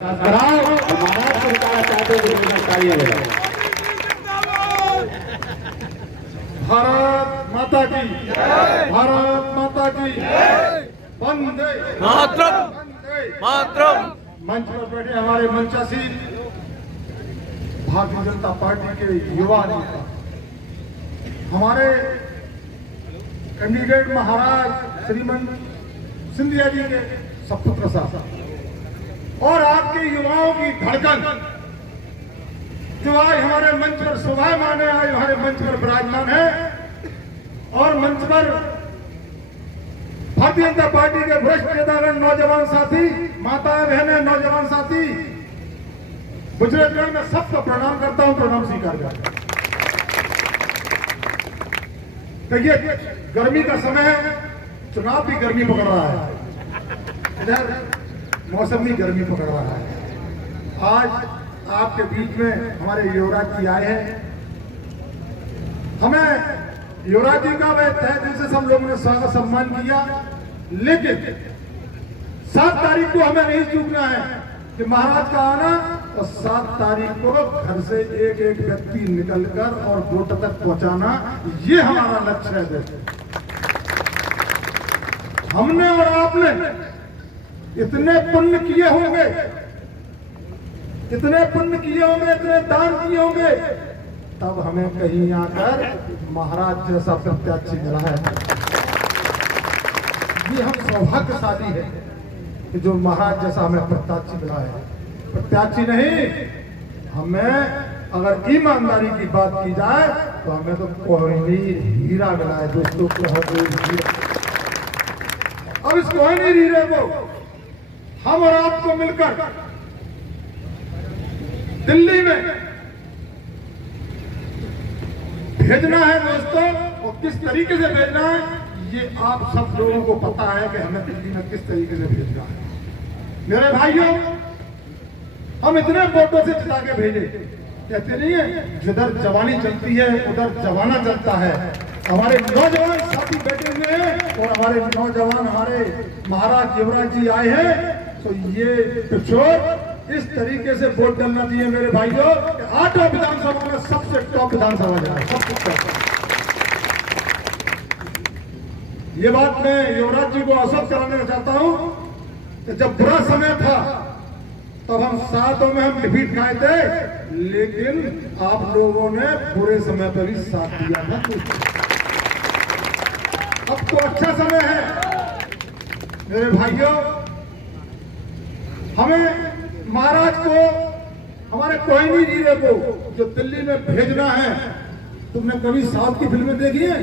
कराओ महाराज सरकार चाहते तो तालियां बजाओ। भारत माता की भारत माता की वंदे मातरम वंदे मातरम। मंच पर बैठे हमारे मंचासी भारतीय जनता पार्टी के युवा नेता, हमारे कैंडिडेट महाराज श्रीमान सिंधिया जी के सपुत्र साहब और आपके युवाओं की धड़कन जो आज हमारे मंच पर शोभायमान है, आज हमारे मंच पर विराजमान है और मंच पर भारतीय जनता पार्टी के वरिष्ठ नेतागण, नौजवान साथी, माताएं बहनें, नौजवान साथी, बुजुर्गगण, मैं सबको प्रणाम करता हूं, प्रणाम स्वीकार करता हूं। देखिए, गर्मी का समय है, चुनाव की गर्मी पकड़ रहा है, इधर मौसम भी गर्मी पकड़ रहा है। आज आपके बीच में हमारे युवराज जी आए हैं। हमें युवराज जी का वह तहे दिल से सब लोगों ने स्वागत सम्मान किया, लेकिन 7 तारीख को हमें नहीं चूकना है कि महाराज का आना, और 7 तारीख को घर से एक एक व्यक्ति निकलकर और वोट तक पहुंचाना, ये हमारा लक्ष्य है। हमने और आपने इतने पुण्य किए होंगे, इतने पुण्य किए होंगे, इतने दान किए होंगे, तब हमें कहीं आकर महाराज जैसा प्रत्याशी मिला है। ये हम सौभाग्यशाली है कि जो महाराज जैसा हमें प्रत्याशी मिला है। प्रत्याशी नहीं, हमें अगर ईमानदारी की बात की जाए तो हमें तो कोहिनूर हीरा मिला है दोस्तों, कोहिनूर हीरा। अब इस कोहिनूर हीरे को हम और आपको मिलकर दिल्ली में भेजना है दोस्तों, और किस तरीके से भेजना है ये आप सब लोगों को पता है कि हमें दिल्ली में किस तरीके से भेजना है। मेरे भाइयों, हम इतने वोटों से जिता के भेजे, कहते नहीं है जिधर जवानी चलती है उधर जवाना चलता है। हमारे नौजवान साथी बैठे हुए हैं और हमारे नौजवान, हमारे महाराज युवराज जी आए हैं, तो ये पिछोर इस तरीके से वोट डालना चाहिए मेरे भाइयों, 8 विधानसभा में सबसे टॉप विधानसभा जाए, सबसे टॉप। ये बात मैं युवराज जी को अवसर कराना चाहता हूं कि जब बुरा समय था तब हम साथों में हम डिफीट खाए थे, लेकिन आप लोगों ने बुरे समय पर भी साथ दिया था। अब तो अच्छा समय है मेरे भाइयों, हमें महाराज को, हमारे कोहिनूर हीरे को जो दिल्ली में भेजना है। तुमने कभी साउथ की फिल्में देखी है?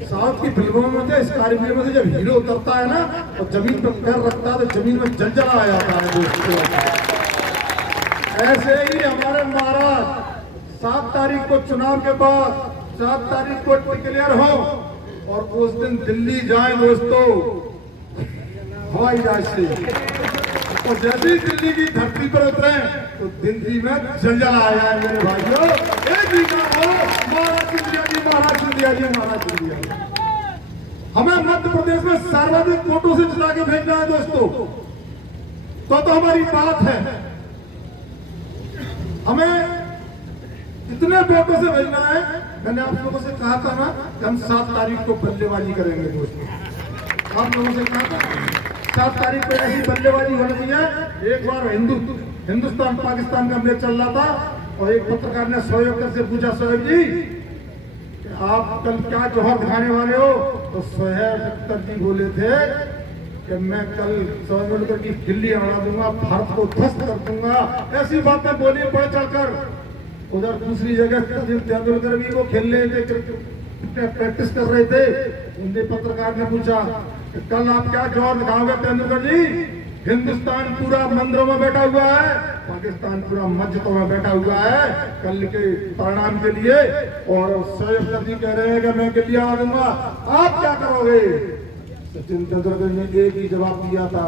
साउथ की फिल्मों में से, इस कार्यक्रम में से जब हीरो उतरता है ना और जमीन पर पैर रखता है तो जमीन में जलजला आ जाता है दोस्तों। ऐसे ही हमारे महाराज 7 तारीख को चुनाव के बाद 7 तारीख को डिक्लेयर हो और उस दिन दिल्ली जाए दोस्तों हवाई जहाज से, और जैसे ही दिल्ली की धरती पर उतरे तो दिल्ली में जलजला आया है मेरे भाइयों। एक ही काम हो, महाराज सिंधिया जी, महाराज सिंधिया जी, महाराज सिंधिया जी। हमें मध्य प्रदेश में सर्वाधिक वोटों से जिता के भेजना है दोस्तों, तो हमारी बात है। हमें इतने वोटों से भेजना है। मैंने आप लोगों से कहा था ना कि हम 7 तारीख को बल्लेबाजी करेंगे दोस्तों, आप लोगों से कहा था 7 तारीख को ऐसी बल्लेबाजी होनी चाहिए। एक बार हिंदुस्तान पाकिस्तान का मैच चल रहा था और एक पत्रकार ने शोएब अख्तर से पूछा, शोएब जी आप कल क्या जौहर दिखाने वाले हो? तो शोएब अख्तर जी बोले थे कि मैं कल शोएब अख्तर की दिल्ली हरा दूंगा, भारत को ध्वस्त कर दूंगा। ऐसी बातें बोली बढ़ चढ़कर। उधर दूसरी जगह सचिन तेंदुलकर भी वो खेल रहे थे, प्रैक्टिस कर रहे थे। उनके पत्रकार ने पूछा कल आप क्या जौहर दिखाओगे तेंदुलकर जी? हिंदुस्तान पूरा मंदिरों में बैठा हुआ है, पाकिस्तान पूरा मस्जिदों में बैठा हुआ है कल के परिणाम के लिए, और शोएब अख्तर जी कह रहे हैं कि मैं दिल्ली आ दूंगा, आप क्या करोगे? सचिन तेंदुलकर ने एक ही जवाब दिया था,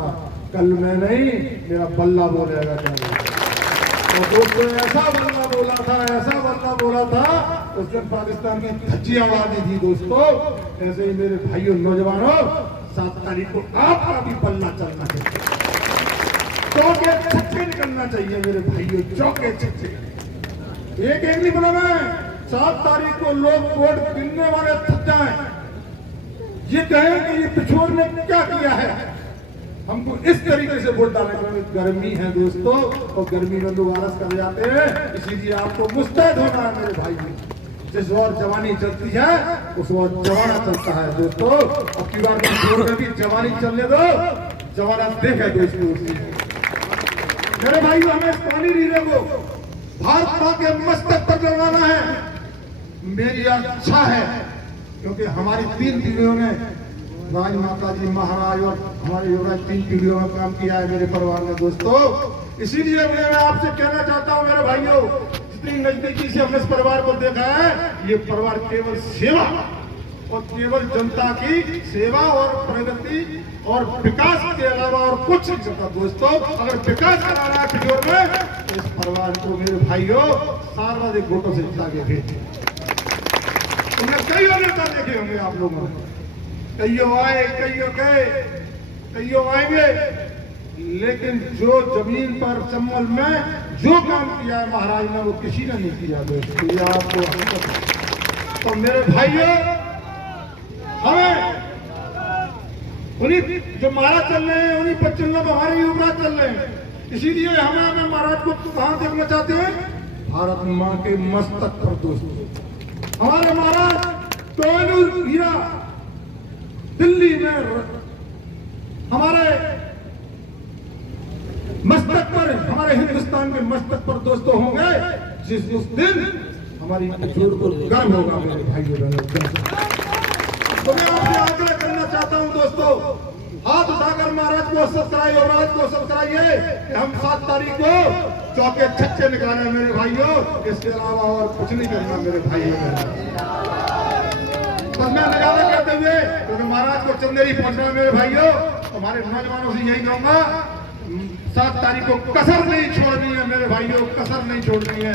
कल मैं नहीं, मेरा बल्ला बोलेगा। तो दोस्तों ऐसा बल्ला बोला था, ऐसा बल्ला बोला था, उस दिन पाकिस्तान की धज्जियां उड़ा दी थी दोस्तों। ऐसे ही मेरे भाइयों, नौजवानों, 7 तारीख को आपका भी बल्ला चलना है। 100 के 6 छक्के निकलना चाहिए मेरे भाइयों, चौके छक्के। एक एक नहीं बनाना है। 7 तारीख को लोग वोट गिनने वाले थक जाएं, ये कहें कि ये पिछोड़ ने क्या किया है, हमको इस तरीके से वोट डालने का। गर्मी है दोस्तों, और गर्मी में लोग आलस कर जाते हैं, इसीलिए आपको मुस्तैद होना है मेरे भाई। जिस और जवानी चलती है उस और जवाना चलता है दोस्तों। अब की बार पिछोड़ में भी जवानी चलने दो, जवाना देखा दोस्तों। मेरे भाई हमें इस पानी रीले को भारत मां के मस्तक पर लगाना है। मेरी अच्छा है क्योंकि हमारी 3 पीढ़ियों ने, राज माता जी, महाराज और हमारे युवराज 3 पीढ़ियों में काम किया है मेरे परिवार में दोस्तों। इसीलिए मैं आपसे कहना चाहता हूं मेरे भाइयों, जितनी नजदीकी से हमने इस परिवार को देखा है, ये परिवार केवल सेवा और केवल जनता की सेवा और प्रगति और विकास के अलावा और कुछ नहीं करता दोस्तों। अगर विकास कराना है पिछोड़ में तो इस परिवार को मेरे भाइयों सर्वाधिक वोटों से जिता के भेजिए। तुमने कई नेता देखे होंगे आप लोगों ने, कईयों आए, कईयों गए, कईयों आएंगे, लेकिन जो जमीन पर चम्बल में जो काम किया है महाराज ने, वो किसी ने नहीं किया दोस्तों। ये आपको हकीकत है। तो मेरे भाइयों, हमें उन्हीं जो महाराज चल रहे हैं उन्हीं पर चलना, हमारे युवराज चल रहे हैं। इसीलिए हमें महाराज को कहां देखना चाहते हैं? भारत मां के मस्तक पर दोस्तों। हमारे महाराज कोहिनूर हीरा दिल्ली में हमारे मस्तक पर, हमारे हिंदुस्तान के मस्तक पर दोस्तों होंगे, जिस उस दिन हमारी पिछोड़ को गर्व होगा मेरे भाइयों बहनों। तो मैं आपसे आग्रह करना चाहता हूं दोस्तों, हाथ उठाकर महाराज को सब्सक्राइब, युवराज को सब्सक्राइब। हम 7 तारीख को चौके छक्के निकाले मेरे भाइयों, इसके अलावा और कुछ नहीं करना मेरे भाइयों। तो मैं नजारा करते हुए, क्योंकि महाराज को चंदेरी पहुंचना मेरे भाइयों, हमारे नौजवानों से यही कहूंगा, 7 तारीख को कसर नहीं छोड़नी है मेरे भाइयों, कसर नहीं छोड़नी है।